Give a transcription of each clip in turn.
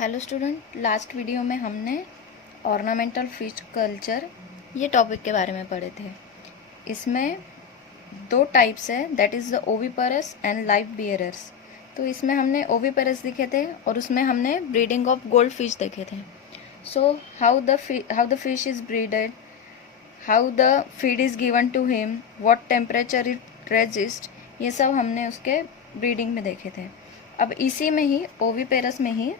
Hello student, last video में हमने ornamental fish culture ये टॉपिक के बारे में पढ़े थे। इसमें दो टाइप्स है, that is the oviparous and live bearers. तो इसमें हमने ओविपरस देखे थे और उसमें हमने ब्रीडिंग ऑफ गोल्ड फिश देखे थे। So how the fish is breeded, how the feed is given to him, what temperature it resist, ये सब हमने उसके ब्रीडिंग में देखे थे। अब इसी में ही ओविपेरस में ही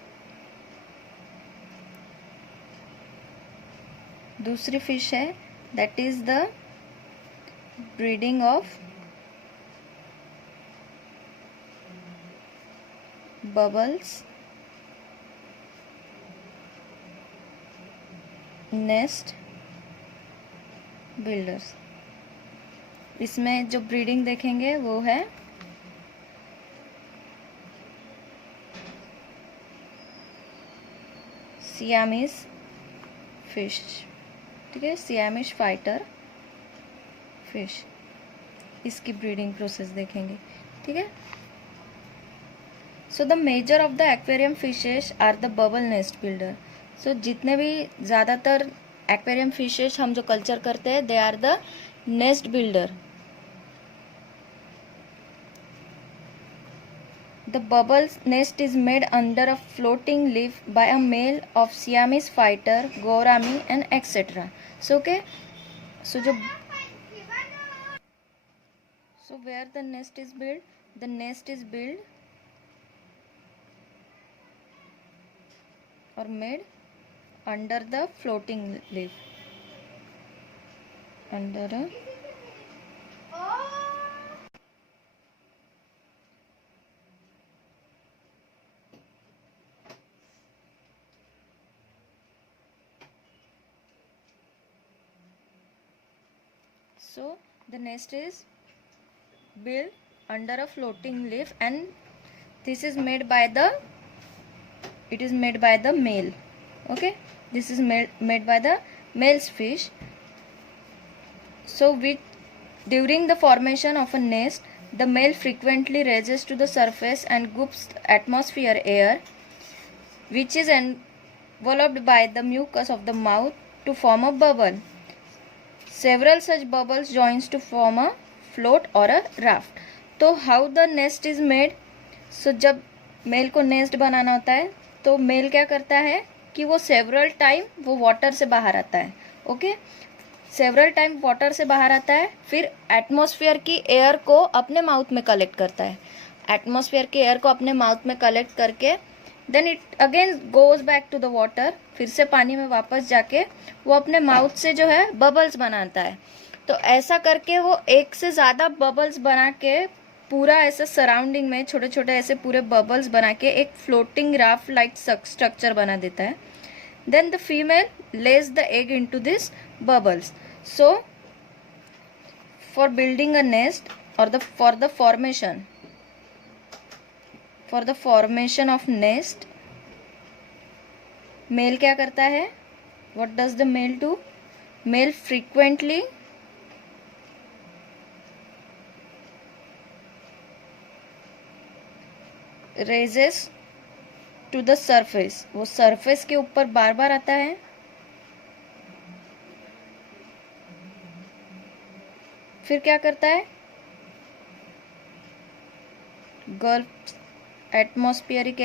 दूसरी फिश है, that is the breeding of bubbles nest builders. इसमें जो ब्रीडिंग देखेंगे वो है सियामीज फिश, ठीक है, सियामिश फाइटर फिश, इसकी ब्रीडिंग प्रोसेस देखेंगे, ठीक है। So the major of the aquarium fishes are the bubble nest builder. So जितने भी ज़्यादातर एक्वेरियम फिशेस हम जो कल्चर करते हैं, they are the nest builder. The bubble nest is made under a floating leaf by a male of Siamese fighter, gourami and etc. So okay, so where the nest is built? The nest is built or made under the floating leaf, under a so the nest is built under a floating leaf and this is made by the male. Okay, this is made by the male's fish. So during the formation of a nest, the male frequently raises to the surface and gulps atmosphere air which is enveloped by the mucus of the mouth to form a bubble. Several such bubbles joins to form a float or a raft. तो how the nest is made? So जब mail को nest बनाना होता है तो mail क्या करता है कि वो सेवरल टाइम वो वाटर से बाहर आता है। ओके, सेवरल टाइम वाटर से बाहर आता है, फिर एटमॉस्फेयर की एयर को अपने माउथ में कलेक्ट करता है। एटमॉस्फेयर के एयर को अपने माउथ में कलेक्ट करके then it again goes back to the water, फिर से पानी में वापस जाके वो अपने माउथ से जो है बबल्स बनाता है। तो ऐसा करके वो एक से ज़्यादा बबल्स बना के पूरा ऐसे सराउंडिंग में छोटे छोटे ऐसे पूरे बबल्स बना के एक फ्लोटिंग राफ्ट लाइक स्ट्रक्चर बना देता है। Then the female lays the egg into this bubbles. So for building a nest और for the formation of nest, male क्या करता है? What does the male do? Male frequently rises to the surface, वो surface के ऊपर बार बार आता है। फिर क्या करता है? गल्प एटमॉस्फेरिक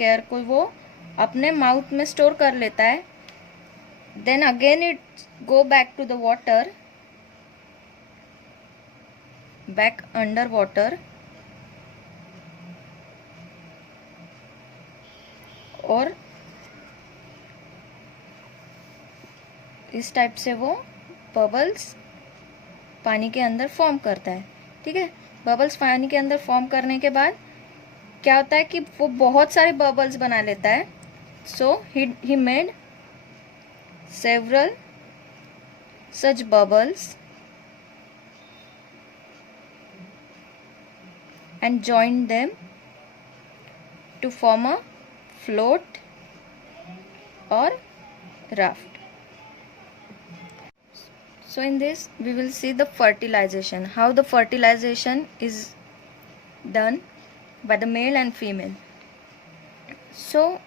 एयर को वो अपने माउथ में स्टोर कर लेता है। Then again it go back to the water, back under water, और इस टाइप से वो बबल्स पानी के अंदर फॉर्म करता है। ठीक है, बबल्स पानी के अंदर फॉर्म करने के बाद क्या होता है कि वो बहुत सारे बबल्स बना लेता है। So he made several such bubbles and join them to form a float or raft. So in this we will see the fertilization, how the fertilization is done by the male and female. So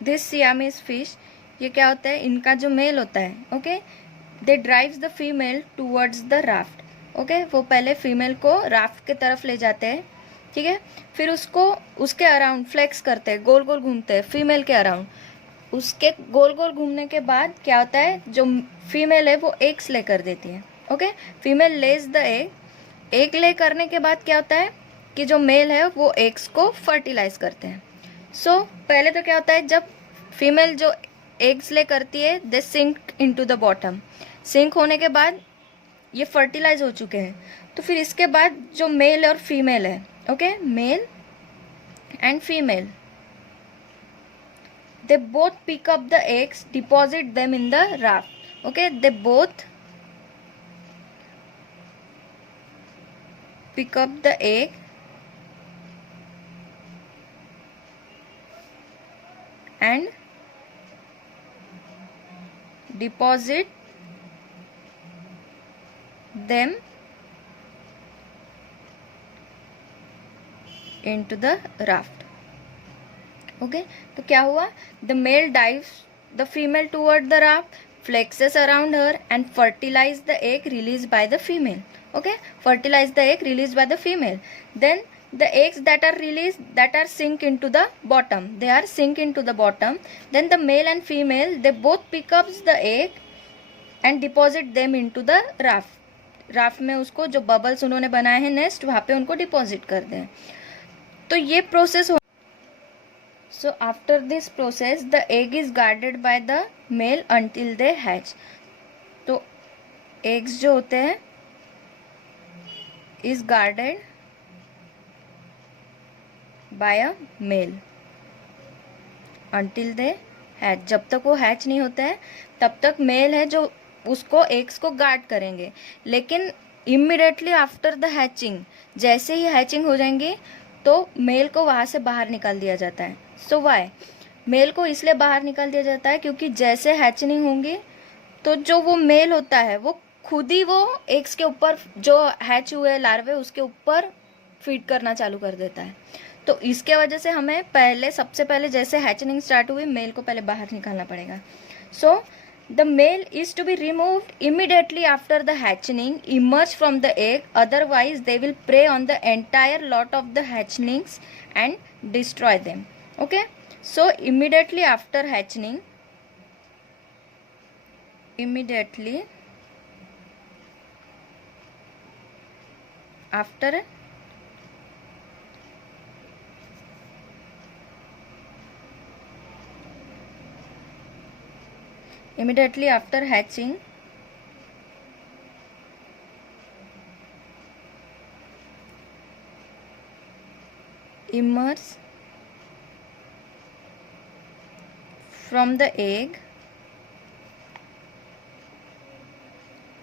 this Siamese fish, ये क्या होता है, इनका जो mail होता है, okay, they drives the female towards the raft, okay, वो पहले फीमेल को राफ्ट के तरफ ले जाते हैं, ठीक है, फिर उसको उसके अराउंड फ्लेक्स करते हैं, गोल गोल घूमते हैं फीमेल के अराउंड. उसके गोल गोल घूमने के बाद क्या होता है, जो फीमेल है वो एग्स ले कर देती है, okay, female lays the egg ले करने के बाद क्या होता है कि जो मेल है वो एग्स को फर्टिलाइज करते हैं. सो पहले तो क्या होता है, जब फीमेल जो एग्स ले करती है, they sink into the bottom. Sink होने के बाद ये फर्टिलाइज हो चुके हैं, तो फिर इसके बाद जो मेल और फीमेल है, okay, mail and female, they both pick up the eggs, deposit them in the raft, okay, they both pick up the egg and deposit them into the raft. Okay, तो क्या हुआ, the male dives the female toward the raft, flexes around her and fertilise the egg release by the female, okay, fertilize the egg released by the female. Then the eggs that are released, that are sink into the bottom, they are sink into the bottom. Then the male and female, they both pick up the egg and deposit them into the raft में उसको जो bubbles उन्होंने बनाए हैं nest, वहाँ पे उनको deposit कर दें. तो ये process. So after this process, the egg is guarded by the male until they hatch. तो eggs जो होते हैं is guarded by a male until they hatch. जब तक वो हैच नहीं होते हैं तब तक मेल है जो उसको एग्स को गार्ड करेंगे. लेकिन इमीडिएटली आफ्टर द हैचिंग, जैसे ही हैचिंग हो जाएंगी तो मेल को वहाँ से बाहर निकाल दिया जाता है. सो वाई, मेल को इसलिए बाहर निकाल दिया जाता है क्योंकि जैसे हैचनिंग होंगी तो जो वो मेल होता है वो खुद ही वो एग्स के ऊपर, जो हैच हुए लार्वे, उसके ऊपर फीड करना चालू कर देता है. तो इसके वजह से हमें पहले, सबसे पहले जैसे हैचनिंग स्टार्ट हुई, मेल को पहले बाहर निकालना पड़ेगा. सो the male is to be removed immediately after the hatching emerge from the egg, otherwise they will prey on the entire lot of the hatchlings and destroy them. Okay, so immediately after hatching, immediately after hatching, emerge from the egg,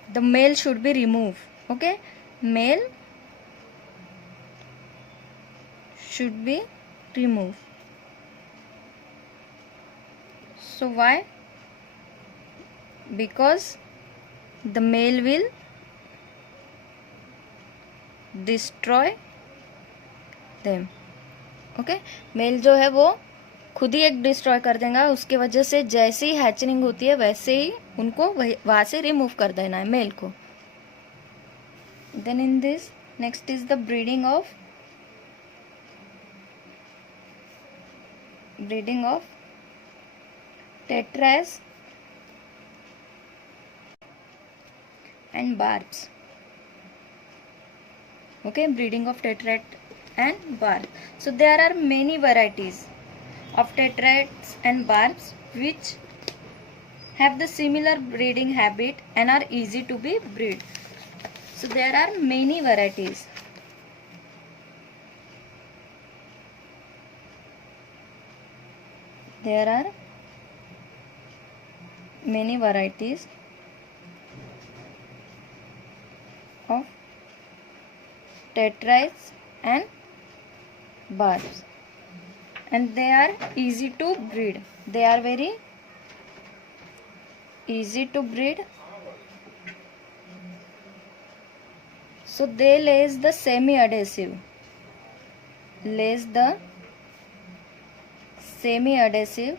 the male should be removed. Okay, male should be removed. So why? Because the male will destroy them. Okay, male जो है वो खुद ही एक destroy कर देगा. उसके वजह से जैसे ही हैचनिंग होती है वैसे ही उनको वहाँ से रिमूव कर देना है मेल को. Then in this, next is the breeding of tetras and barbs. Okay, breeding of tetrat and barbs. So there are many varieties of tetrads and barbs which have the similar breeding habit and are easy to be bred. So there are many varieties. There are many varieties of tetrads and barbs, and they are easy to breed. They are very easy to breed. So they lays the semi-adhesive. lays the semi-adhesive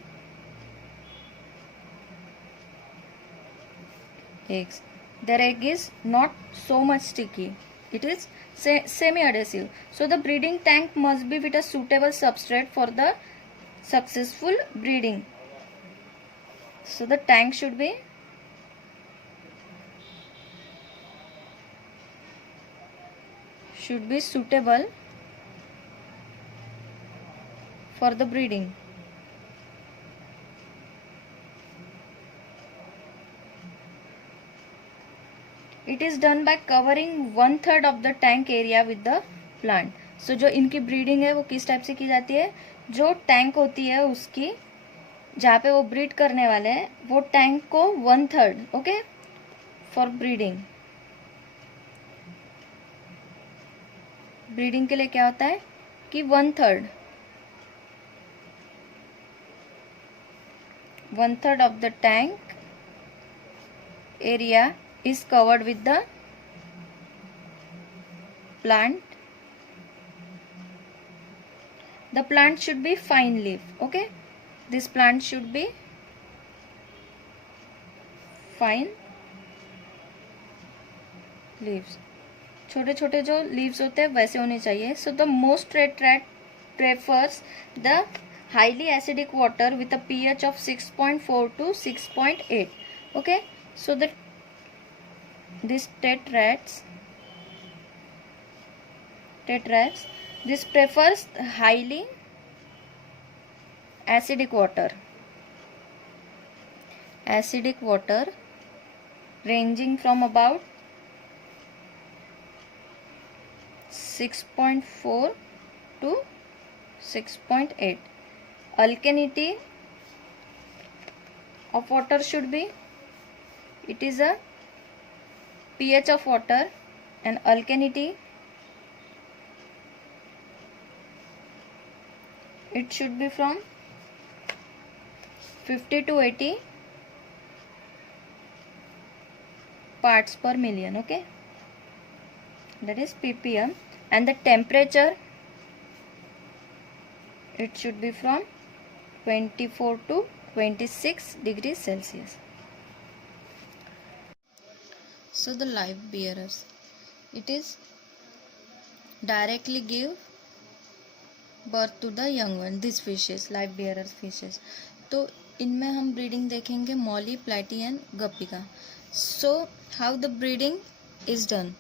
eggs. Their egg is not so much sticky. It is semi-adhesive. So the breeding tank must be with a suitable substrate for the successful breeding. So the tank should be suitable for the breeding. It is done by covering 1/3 of the tank area with the plant. So जो इनकी breeding है वो किस type से की जाती है, जो टैंक होती है उसकी जहाँ पे वो ब्रीड करने वाले हैं वो टैंक को 1/3 ओके फॉर ब्रीडिंग. ब्रीडिंग के लिए क्या होता है कि 1/3 of the tank area is covered with the plant. The plant should be fine leaf. Okay, this plant should be fine leaves. छोटे छोटे जो leaves होते हैं वैसे होने चाहिए. So the most rat prefers the highly acidic water with a pH of 6.4 to 6.8. Okay, so that this tetrads this prefers highly acidic water ranging from about 6.4 to 6.8. Alkalinity of water should be, it is a pH of water and alkalinity it should be from 50 to 80 parts per million. Okay, that is ppm. And the temperature it should be from 24 to 26 degrees Celsius. So the live bearers, it is directly give birth to the young one. These fishes, live bearers fishes. तो इनमें हम breeding देखेंगे Molly, प्लेटी and गप्पी का. सो how the breeding is done.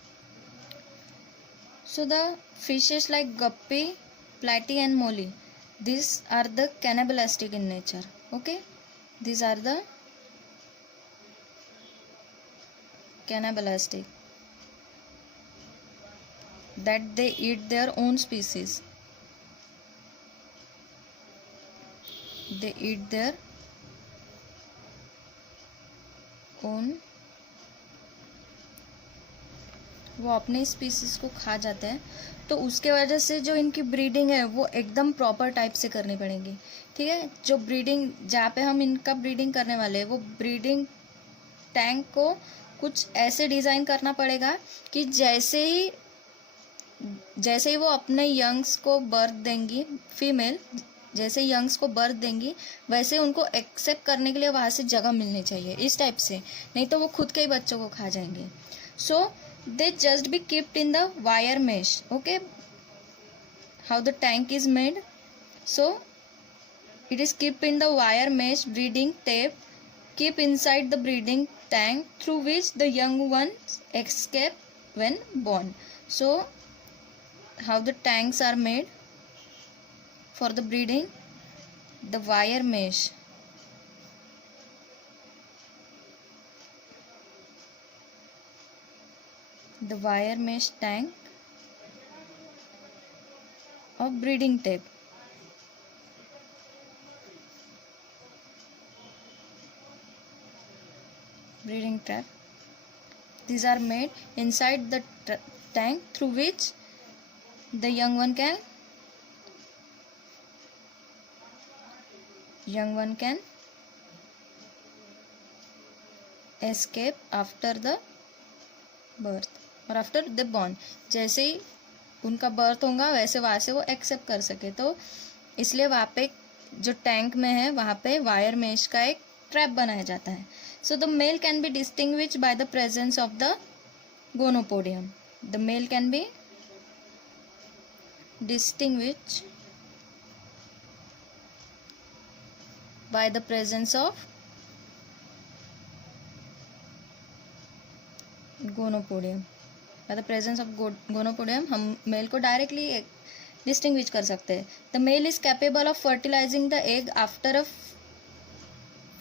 So the fishes like guppy, platy and molly, these are the cannibalistic in nature. Okay, these are the cannibalistic, that they eat their own species. They eat their own, वो अपने species को खा जाते हैं. तो उसके वजह से जो इनकी ब्रीडिंग है वो एकदम प्रॉपर टाइप से करनी पड़ेगी. ठीक है, जो ब्रीडिंग जहाँ पे हम इनका ब्रीडिंग करने वाले हैं वो ब्रीडिंग टैंक को कुछ ऐसे डिज़ाइन करना पड़ेगा कि जैसे ही वो अपने यंग्स को बर्थ देंगी, फीमेल जैसे यंग्स को बर्थ देंगी वैसे उनको एक्सेप्ट करने के लिए वहाँ से जगह मिलनी चाहिए इस टाइप से, नहीं तो वो खुद के ही बच्चों को खा जाएंगे. सो they just be kept in the wire mesh. Okay, how the tank is made. So it is kept in the wire mesh breeding tape, keep inside the breeding tank through which the young ones escape when born. So how the tanks are made for the breeding. The wire mesh, the wire mesh tank of breeding tape. Breeding trap. These are made inside the tank through which the young one can escape after the birth or after the born. जैसे ही उनका birth होगा वैसे वहाँ से वो accept कर सके। तो इसलिए वहाँ पे जो टैंक में है वहाँ पे वायर मेश का एक ट्रैप बनाया जाता है। So the male can be distinguished by the presence of the gonopodium. The male can be distinguished by the presence of gonopodium। by the presence of gonopodium हम मेल को directly distinguish कर सकते हैं। The male is capable of fertilising the egg after a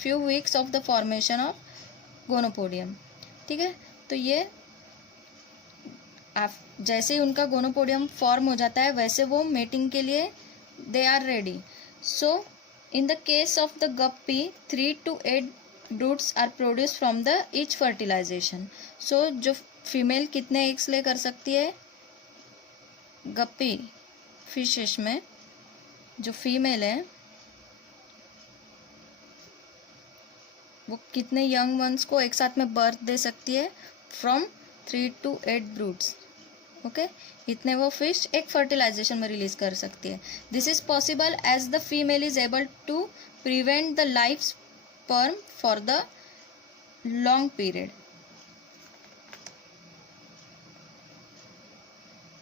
few weeks of the formation of gonopodium. ठीक है, तो ये जैसे ही उनका गोनोपोडियम फॉर्म हो जाता है वैसे वो मेटिंग के लिए they are ready. So in the case of the guppy 3 to 8 broods are produce from the each fertilisation. So जो फीमेल कितने एग्स ले कर सकती है, गप्पी फिशेस में जो फीमेल है वो कितने यंग वंस को एक साथ में बर्थ दे सकती है, फ्रॉम 3 to 8 ब्रूड्स। ओके, इतने वो फिश एक फर्टिलाइजेशन में रिलीज कर सकती है। This is possible as the female is able to prevent the life sperm for the long period.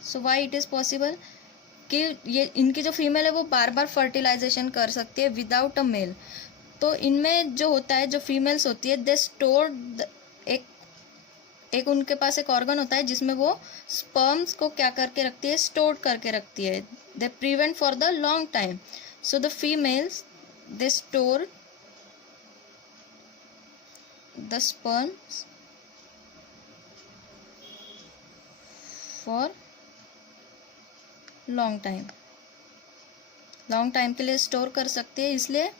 So why it is possible कि ये इनकी जो फीमेल है वो बार बार फर्टिलाइजेशन कर सकती है विदाउट अ मेल। तो इनमें जो होता है, जो फीमेल्स होती है, दे स्टोर एक उनके पास एक ऑर्गन होता है जिसमें वो स्पर्म्स को क्या करके रखती है, स्टोर करके रखती है। They prevent for the long time. So the females they store the sperms for long time के लिए स्टोर कर सकती है, इसलिए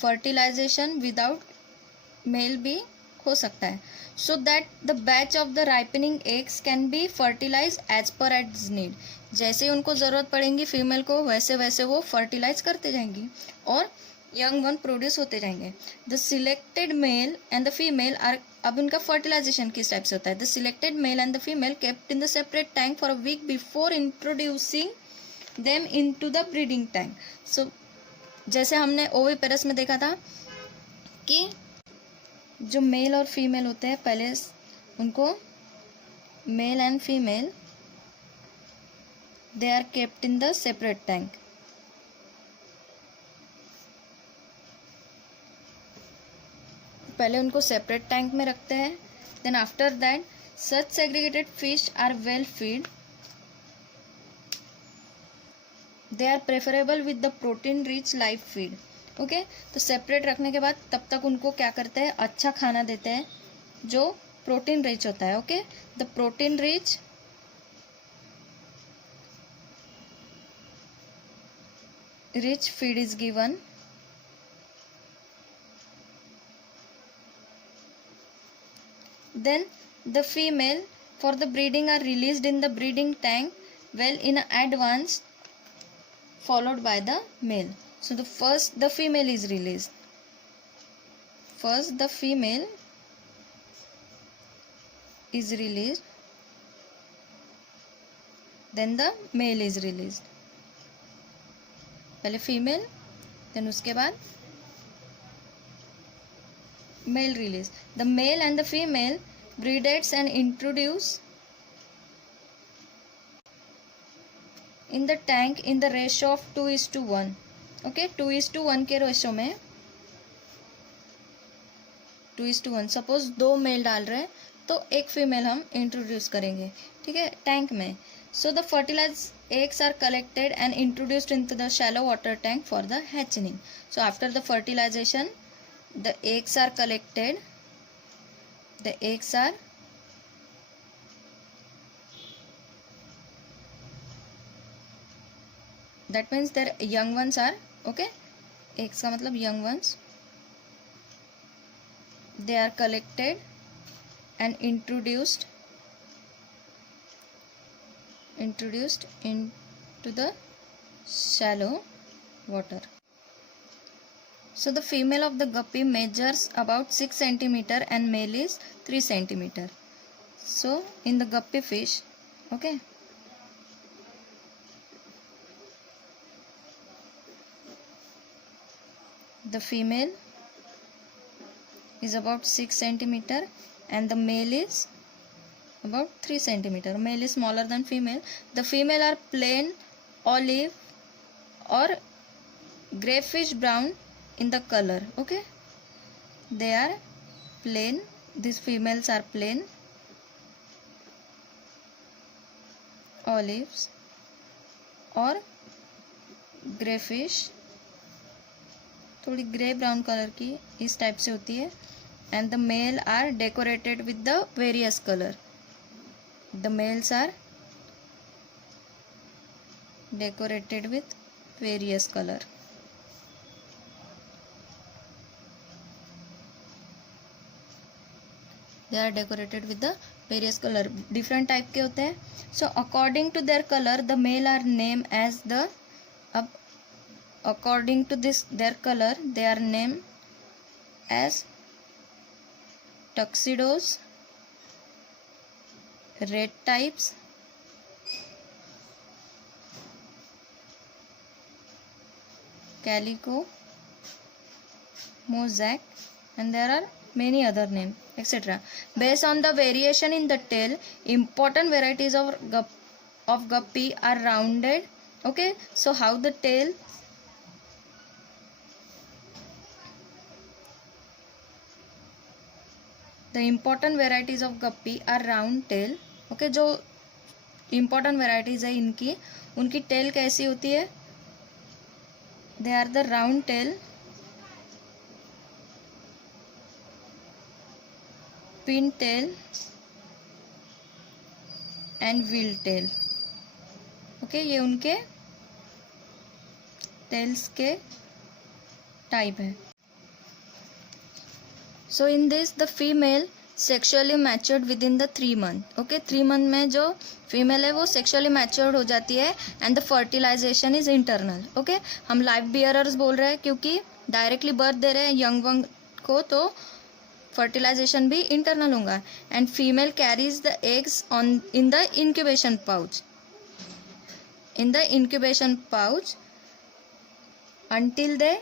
फर्टिलाइजेशन विदाउट मेल भी हो सकता है। So that the batch of the ripening eggs can be fertilise as per its need. जैसे ही उनको ज़रूरत पड़ेंगी फीमेल को वैसे वैसे वो फर्टिलाइज करते जाएंगी और यंग वन प्रोड्यूस होते जाएंगे। The selected male and the female are, अब उनका फर्टिलाइजेशन किस टाइप से होता है। The selected male and the female kept in the separate tank for a week before introducing them into the breeding tank. So जैसे हमने oviparous में देखा था कि जो मेल और फीमेल होते हैं पहले उनको male and female they are kept in the separate tank. पहले उनको सेपरेट टैंक में रखते हैं। Then after that such segregated fish are well feed. They are preferable with the protein rich live feed. Okay, तो separate रखने के बाद तब तक उनको क्या करते हैं, अच्छा खाना देते हैं जो प्रोटीन रिच होता है। Okay, the protein rich feed is given. Then the female for the breeding are released in the breeding tank well in advance, followed by the male. So the female is released. First the female is released, then the male is released. पहले female, then उसके बाद male release. The male and the female breeds and introduce in the tank in the ratio of 2:1. Okay, 2:1 के ratio में 2:1। Suppose 2 mail डाल रहे हैं तो एक फीमेल हम इंट्रोड्यूस करेंगे, ठीक है, टैंक में। So the fertilized eggs are collected and introduced into the shallow water tank for the hatching. So after the fertilization, the eggs are collected. The eggs are that means their young ones are okay. Eggs का मतलब young ones. They are collected and introduced into the shallow water. So the female of the guppy measures about 6 centimeter and male is 3 centimeter. So in the guppy fish, okay, the female is about 6 centimeter and the male is about 3 centimeter. Male is smaller than female. The female are plain olive or grayish brown in the color. Okay, they are plain. These females are plain olives और ग्रेफिश, थोड़ी grey brown colour की इस type से होती है. And the male are decorated with the various colour. The males are decorated with various colour. They are decorated with the various colour. Different type के होते हैं. So according to their colour the male are name as the, अब according to this their color they are named as tuxedos, red types, calico, mosaic, and there are many other names etc. Based on the variation in the tail, important varieties of guppy are rounded. Okay, so how the tail, the important varieties of guppy are round tail. Okay, जो important varieties है इनकी, उनकी tail कैसी होती है? They are the round tail, pin tail and wheel tail. Okay, ये उनके tails के type है. So in this the female sexually matured within the 3 month. Okay, 3 month में जो female है वो sexually matured हो जाती है and the fertilization is internal. Okay, हम live bearers बोल रहे हैं क्योंकि directly birth दे रहे हैं young one को, तो fertilization भी internal होगा. And female carries the eggs on in the incubation pouch. In the incubation pouch until they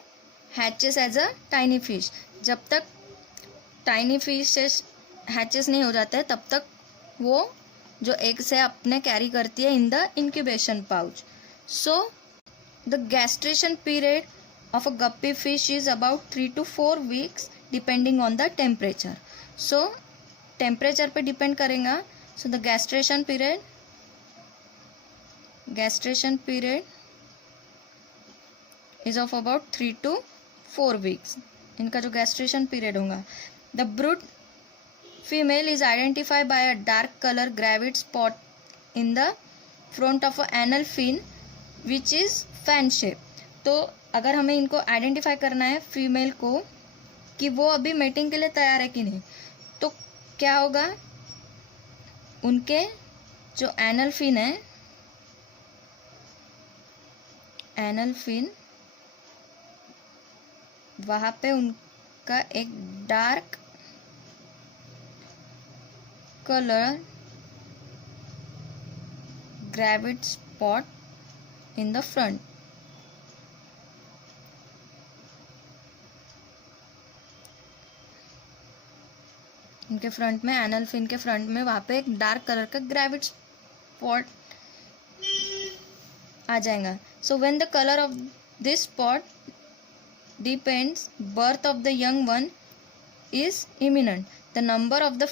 hatches as a tiny fish. जब तक टाइनी फिशेस हैचेस नहीं हो जाते हैं तब तक वो जो एग्स है अपने कैरी करती है इन the incubation pouch. So the gestation period of a guppy fish is about 3 to 4 weeks depending on the temperature. So temperature पे डिपेंड करेगा. So the gestation period is of about 3 to 4 weeks. इनका जो gestation period होगा. The brood female is identified by a dark color gravid spot in the front of an anal fin which is fan shape. तो अगर हमें इनको identify करना है female को कि वो अभी मेटिंग के लिए तैयार है कि नहीं, तो क्या होगा, उनके जो एनल फिन है, एनल फिन वहाँ पे उनका एक dark color gravid spot in the front. इनके फ्रंट में, एनल फिन के फ्रंट में वहाँ पे एक डार्क कलर का ग्रेविड स्पॉट आ जाएगा. So when the colour of this spot depends birth of the young one is imminent. The number of the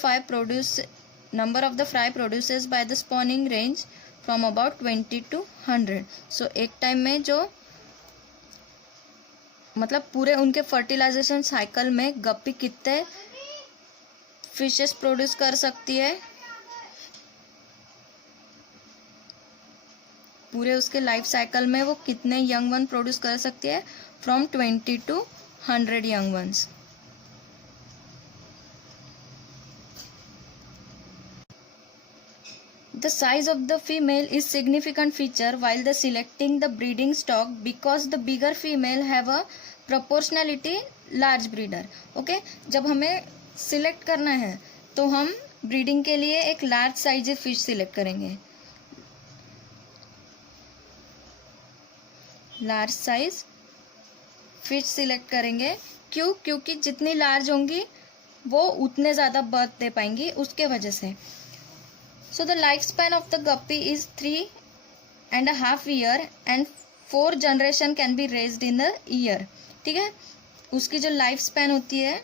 fry produces by the spawning range from about 20 to 100. सो एक time में जो मतलब पूरे उनके fertilisation cycle में गप्पी कितने fishes produce कर सकती है, पूरे उसके लाइफ साइकिल में वो कितने यंग वन प्रोड्यूस कर सकती है, from 20 to 100 young ones. The size of the female is significant feature while the selecting the breeding stock because the bigger female have a proportionality large breeder. Okay, जब हमें select करना है तो हम breeding के लिए एक लार्ज साइज फिश सिलेक्ट करेंगे. लार्ज साइज फिश सिलेक्ट करेंगे। क्यों? क्योंकि जितनी लार्ज होंगी वो उतने ज़्यादा बर्थ दे पाएंगी, उसके वजह से। So the life span of the guppy is 3.5 year and 4 generation can be raised in the year. ठीक है, उसकी जो लाइफ स्पैन होती है,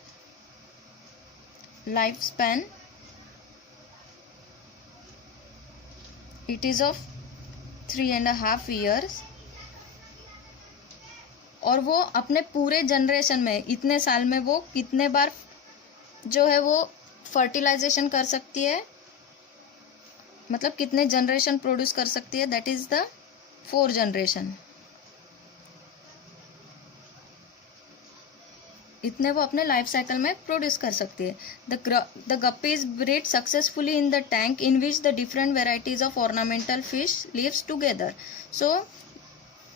life span it is of 3.5 years, और वो अपने पूरे जनरेशन में, इतने साल में वो कितने बार जो है वो फर्टिलाइजेशन कर सकती है, मतलब कितने जनरेशन प्रोड्यूस कर सकती है, दैट इज द 4 जनरेशन। इतने वो अपने लाइफ साइकिल में प्रोड्यूस कर सकती है। The guppies breed successfully in the tank in which the different varieties of ornamental fish lives together. So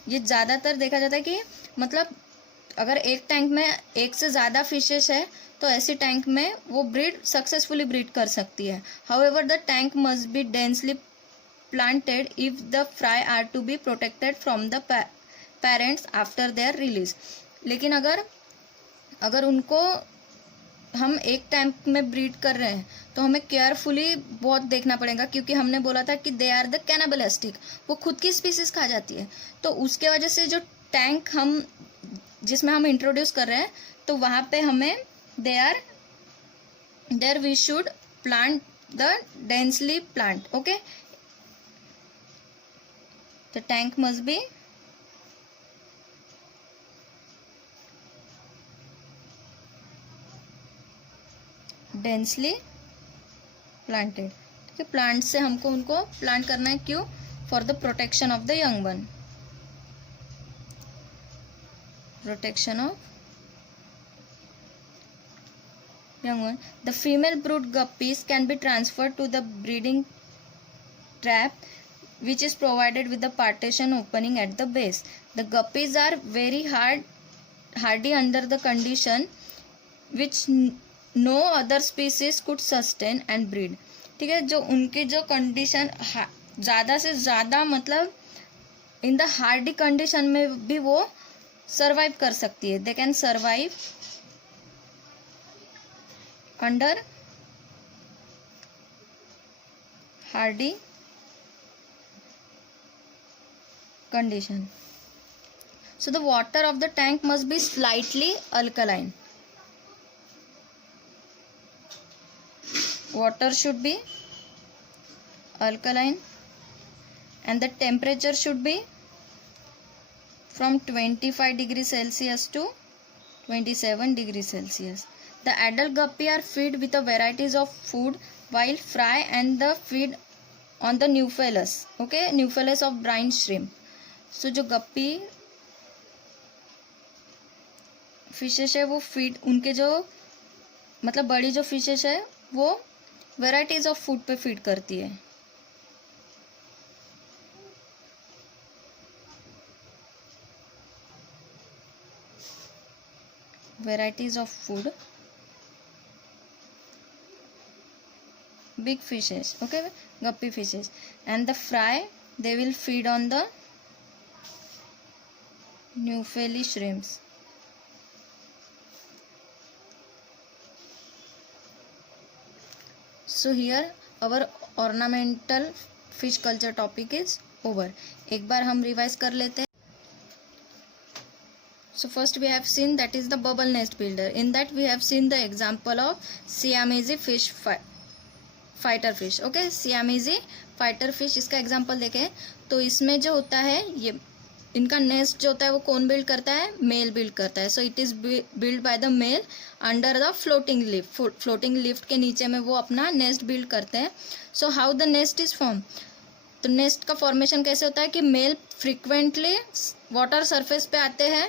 ये ज़्यादातर देखा जाता है कि मतलब अगर एक टैंक में एक से ज़्यादा फिशेस है तो ऐसी टैंक में वो ब्रीड सक्सेसफुली ब्रीड कर सकती है। However the tank must be densely planted if the fry are to be protected from the parents after their release. लेकिन अगर उनको हम एक टैंक में ब्रीड कर रहे हैं तो हमें केयरफुली बहुत देखना पड़ेगा, क्योंकि हमने बोला था कि दे आर द कैनाबलिस्टिक, वो खुद की स्पीसीज खा जाती है। तो उसके वजह से जो टैंक हम जिसमें हम इंट्रोड्यूस कर रहे हैं तो वहाँ पे हमें there we should plant the densely plant. Okay, the tank must be densely planted. ठीक है, प्लांट से हमको उनको प्लांट करना है। क्यों? For the protection of the young one, protection of young one. The female brood guppies can be transferred to the breeding trap which is provided with the partition opening at the base. The guppies are very hardy under the condition which no other species could sustain and breed. ठीक है, जो उनकी जो condition ज़्यादा से ज़्यादा मतलब in the Hardy condition में भी वो सर्वाइव कर सकती है। They can survive under hardy condition. So the water of the tank must be slightly alkaline. Water should be alkaline and the temperature should be from 25 degrees Celsius to 27 degrees Celsius. The adult guppy are fed with a varieties of food while fry and the feed on the nuphallus. Okay, nuphallus of brine shrimp. So जो गप्पी fishes है वो feed उनके जो मतलब बड़ी जो fishes है वो वेराइटीज ऑफ फूड पे फीड करती है। Varieties of food, big fishes, okay, guppy fishes, and the fry they will feed on the Newfelle shrimps. So here our ornamental fish culture topic is over. एक बार हम revise कर लेते हैं। So first we have seen that is the bubble nest builder. In that we have seen the example of Siamese fish fighter fish. Okay, Siamese fighter fish इसका example देखें तो इसमें जो होता है ये इनका नेस्ट जो होता है वो कौन बिल्ड करता है? मेल बिल्ड करता है। So it is build by the male under the floating lift. Floating lift के नीचे में वो अपना नेस्ट बिल्ड करते हैं। So how the nest is form? तो नेस्ट का फॉर्मेशन कैसे होता है कि मेल फ्रिक्वेंटली वाटर सरफेस पे आते हैं,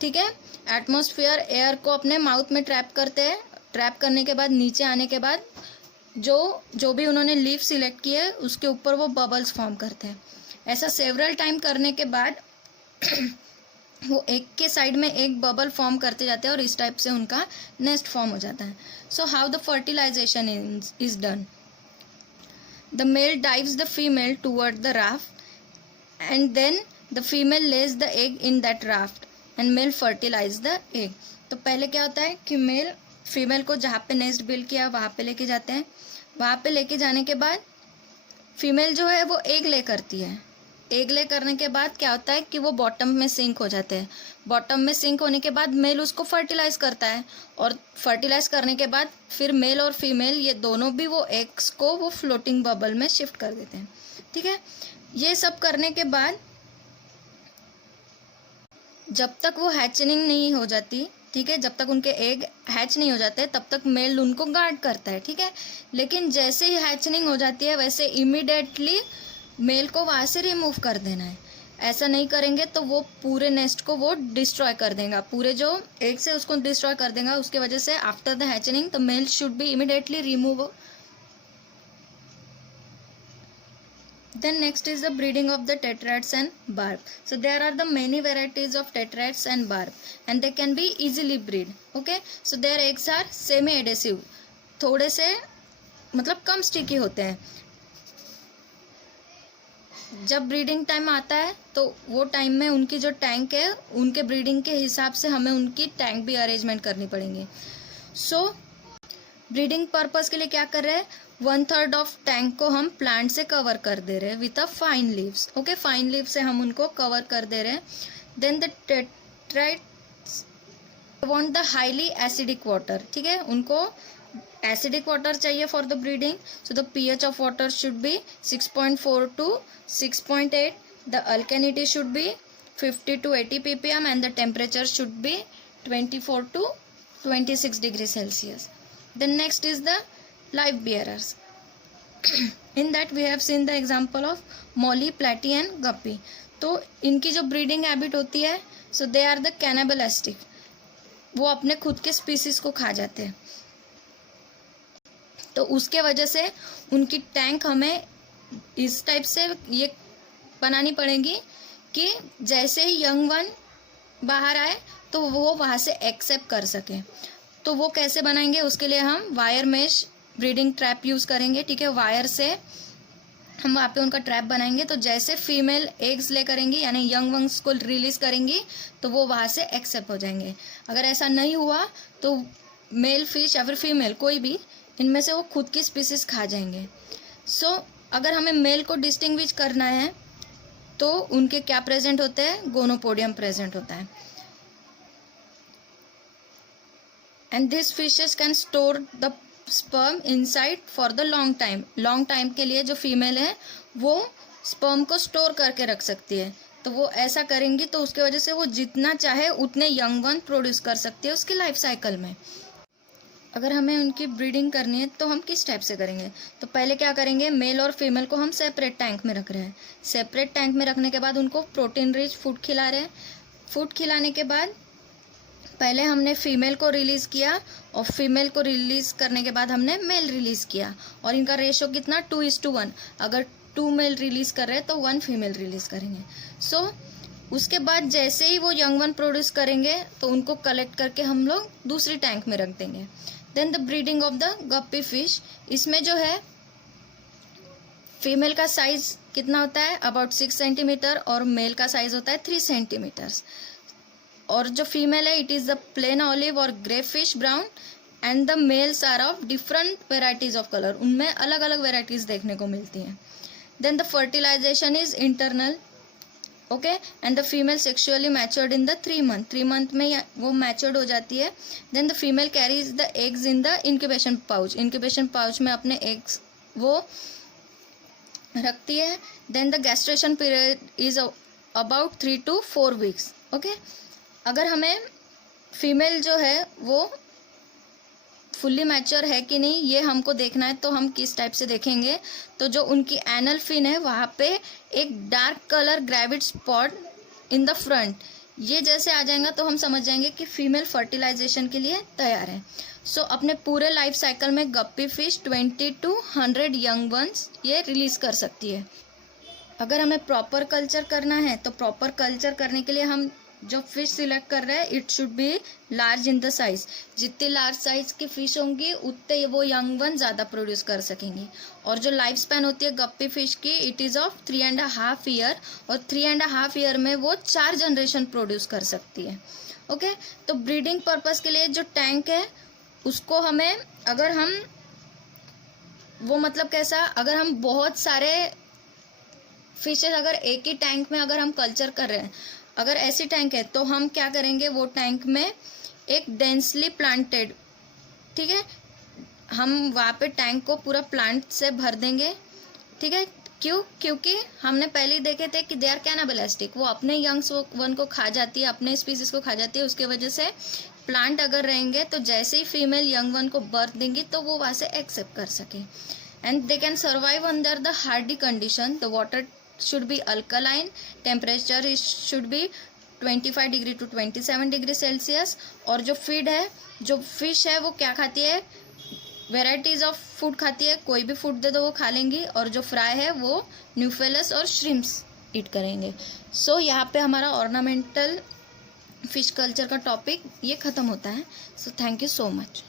ठीक है, एटमॉस्फेयर एयर को अपने माउथ में ट्रैप करते हैं। ट्रैप करने के बाद नीचे आने के बाद जो भी उन्होंने लीफ सिलेक्ट किए उसके ऊपर वो बबल्स फॉर्म करते हैं। ऐसा सेवरल टाइम करने के बाद वो एक के साइड में एक बबल फॉर्म करते जाते हैं और इस टाइप से उनका नेस्ट फॉर्म हो जाता है। So how the fertilisation is done? The male dives the female toward the raft and then the female lays the egg in that raft and male fertilise the egg. तो पहले क्या होता है कि male female को जहाँ पे nest build किया वहाँ पे लेके जाते हैं। वहाँ पे लेके जाने के बाद फीमेल जो है वो एग ले करती है। एग ले करने के बाद क्या होता है कि वो बॉटम में सिंक हो जाते हैं। बॉटम में सिंक होने के बाद मेल उसको फर्टिलाइज करता है, और फर्टिलाइज करने के बाद फिर मेल और फीमेल ये दोनों भी वो एग्स को वो फ्लोटिंग बबल में शिफ्ट कर देते हैं। ठीक है, ये सब करने के बाद जब तक वो हैचनिंग नहीं हो जाती, ठीक है, जब तक उनके एग हैच नहीं हो जाते तब तक मेल उनको गार्ड करता है। ठीक है, लेकिन जैसे ही हैचनिंग हो जाती है वैसे इमीडिएटली मेल को वहाँ से रिमूव कर देना है। ऐसा नहीं करेंगे तो वो पूरे नेस्ट को वो डिस्ट्रॉय कर देगा, पूरे जो एग से उसको डिस्ट्रॉय कर देगा। उसके वजह से after the hatching the male should be immediately remove. Then next is the breeding of the tetrads and barb. So there are the many varieties of tetrads and barb and they can be easily breed. Okay, so their eggs are semi adhesive, थोड़े से मतलब कम sticky होते हैं। जब breeding time आता है तो वो टाइम में उनकी जो टैंक है उनके ब्रीडिंग के हिसाब से हमें उनकी टैंक भी अरेंजमेंट करनी पड़ेंगी। सो ब्रीडिंग पर्पस के लिए क्या कर रहे हैं, 1/3 ऑफ टैंक को हम प्लांट से कवर कर दे रहे हैं with a fine leaves. Okay, fine leave से हम उनको कवर कर दे रहे हैं। Then the tetras want the highly acidic water. ठीक है, उनको एसिडिक वाटर चाहिए for the breeding. So the pH of water should be 6.4 to 6.8. The alkalinity should be 50 to 80 ppm and the temperature should be 24 to 26 degrees Celsius. Then next is the live bearers. In that we have seen the example of molly, platy and guppy. तो इनकी जो breeding habit होती है, सो दे are the कैनाबलिस्टिक, वो अपने खुद के species को खा जाते हैं। तो उसके वजह से उनकी टैंक हमें इस टाइप से ये बनानी पड़ेगी कि जैसे ही यंग वन बाहर आए तो वो वहाँ से एक्सेप्ट कर सके। तो वो कैसे बनाएंगे, उसके लिए हम wire mesh breeding trap use करेंगे। ठीक है, वायर से हम वहाँ पे उनका ट्रैप बनाएंगे। तो जैसे फीमेल एग्स ले करेंगी यानी यंग वंस को रिलीज करेंगी तो वो वहाँ से एक्सेप्ट हो जाएंगे। अगर ऐसा नहीं हुआ तो मेल फिश या फिर फीमेल कोई भी इनमें से वो खुद की स्पीसीज खा जाएंगे। सो अगर हमें मेल को डिस्टिंग्विश करना है तो उनके क्या प्रेजेंट होते हैं, गोनोपोडियम प्रेजेंट होता है। And this fishes can store the sperm inside for the long time. Long time के लिए जो फीमेल है वो स्पर्म को स्टोर करके रख सकती है। तो वो ऐसा करेंगी तो उसकी वजह से वो जितना चाहे उतने यंग वन प्रोड्यूस कर सकती है उसकी लाइफ साइकिल में। अगर हमें उनकी ब्रीडिंग करनी है तो हम किस टाइप से करेंगे, तो पहले क्या करेंगे, मेल और फीमेल को हम सेपरेट टैंक में रख रहे हैं। सेपरेट टैंक में रखने के बाद उनको प्रोटीन रिच फूड खिला रहे हैं। फूड खिलाने के बाद पहले हमने फीमेल को रिलीज़ किया और फीमेल को रिलीज़ करने के बाद हमने मेल रिलीज़ किया, और इनका रेशो कितना 2:1। अगर 2 मेल रिलीज़ कर रहे हैं तो 1 फीमेल रिलीज़ करेंगे। सो उसके बाद जैसे ही वो यंग वन प्रोड्यूस करेंगे तो उनको कलेक्ट करके हम लोग दूसरी टैंक में रख देंगे। Then the breeding of the guppy fish, इसमें जो है फीमेल का साइज कितना होता है, अबाउट 6 सेंटीमीटर, और मेल का साइज होता है 3 सेंटीमीटर्स। और जो फीमेल है it is the plain olive और grey fish brown, and the males are of different varieties of colour, उनमें अलग अलग वेराइटीज देखने को मिलती हैं। Then the fertilisation is internal, okay, and the female sexually matured in the 3 month, 3 month में वो मैच्योर्ड हो जाती है। Then the female carries the eggs in the incubation pouch, incubation pouch में अपने एग्स वो रखती है। Then the gestation period is about 3 to 4 weeks, okay. अगर हमें फीमेल जो है वो फुल्ली मैच्योर है कि नहीं ये हमको देखना है तो हम किस टाइप से देखेंगे, तो जो उनकी एनल फिन है वहाँ पे एक dark colour gravid spot in the front, ये जैसे आ जाएगा तो हम समझ जाएंगे कि फीमेल फर्टिलाइजेशन के लिए तैयार है। सो अपने पूरे लाइफ साइकिल में गप्पी फिश 20 to 100 यंग वंस ये रिलीज कर सकती है। अगर हमें प्रॉपर कल्चर करना है तो प्रॉपर कल्चर करने के लिए हम जो फिश सिलेक्ट कर रहे हैं it should be large in the size. जितनी लार्ज साइज की फिश होंगी उतने वो यंग वन ज़्यादा प्रोड्यूस कर सकेंगी। और जो लाइफ स्पैन होती है गप्पी फिश की इट इज़ ऑफ 3.5 ईयर, और 3.5 ईयर में वो 4 जनरेशन प्रोड्यूस कर सकती है। ओके, तो ब्रीडिंग पर्पस के लिए जो टैंक है उसको हमें, अगर हम वो मतलब कैसा, अगर हम बहुत सारे फिशेस अगर एक ही टैंक में अगर हम कल्चर कर रहे हैं, अगर ऐसी टैंक है तो हम क्या करेंगे, वो टैंक में एक डेंसली प्लांटेड, ठीक है, हम वहाँ पे टैंक को पूरा प्लांट से भर देंगे। ठीक है, क्यों? क्योंकि हमने पहले ही देखे थे कि दे आर कैनाबिलिस्टिक, वो अपने यंग्स वन को खा जाती है, अपने स्पीसीज को खा जाती है। उसके वजह से प्लांट अगर रहेंगे तो जैसे ही फीमेल यंग वन को बर्थ देंगी तो वो वहाँ से एक्सेप्ट कर सके, and they can survive under the Hardy condition. The water should be alkaline, temperature is should be 25 degree to 27 degree Celsius. और जो फीड है, जो फिश है वो क्या खाती है, वेराइटीज ऑफ फूड खाती है, कोई भी फूड दे दो वो खा लेंगी। और जो फ्राई है वो न्यूफेलस और श्रिम्प्स ईट करेंगे। सो यहाँ पे हमारा ऑर्नामेंटल फिश कल्चर का टॉपिक ये ख़त्म होता है। So thank you so much.